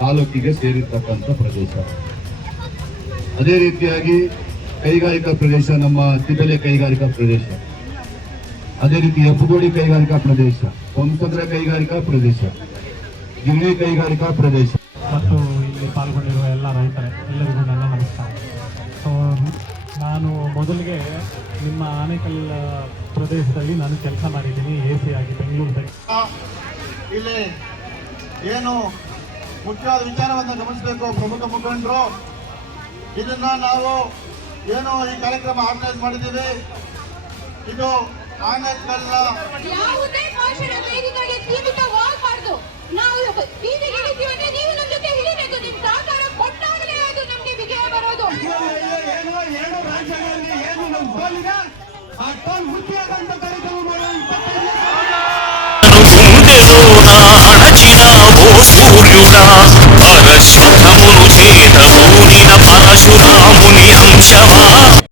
ತಾಲೂಕಿಗೆ ಸೇರಿರ್ತಕ್ಕಂಥ ಪ್ರದೇಶ. ಅದೇ ರೀತಿಯಾಗಿ ಕೈಗಾರಿಕಾ ಪ್ರದೇಶ ನಮ್ಮ ತಿಬಲೆ ಕೈಗಾರಿಕಾ ಪ್ರದೇಶ. ಅದೇ ರೀತಿ ಎಪ್ಪಗೋಡಿ ಕೈಗಾರಿಕಾ ಪ್ರದೇಶ ಕೊಂಸಂದ್ರ ಕೈಗಾರಿಕಾ ಪ್ರದೇಶ ಗಿರಿ ಕೈಗಾರಿಕಾ ಪ್ರದೇಶ. ಮತ್ತು ಇಲ್ಲಿ ಪಾಲ್ಗೊಂಡ ಮೊದಲಿಗೆ ನಿಮ್ಮ ಆನೇಕಲ್ ಪ್ರದೇಶದಲ್ಲಿ ನಾನು ಕೆಲಸ ಮಾಡಿದ್ದೀನಿ ಎ ಸಿ ಆಗಿ ಬೆಂಗಳೂರು ಇಲ್ಲಿ ಏನು ಮುಖ್ಯವಾದ ವಿಚಾರವನ್ನು ಗಮನಿಸಬೇಕು ಪ್ರಮುಖ ಮುಖಂಡರು. ಇದನ್ನ ನಾವು ಏನು ಈ ಕಾರ್ಯಕ್ರಮ ಆರ್ಗನೈಸ್ ಮಾಡಿದ್ದೀವಿ? ಇದು ಆನೇಕಲ್ನ ನೀವು ಹೋಲಿಗ ಆ ಟೋಲ್ ಹುಟ್ಟಿಯಾದಂತ ಕಾರ್ಯಕ್ರಮ ಮಾಡುವ ಇಪ್ಪತ್ತೈದು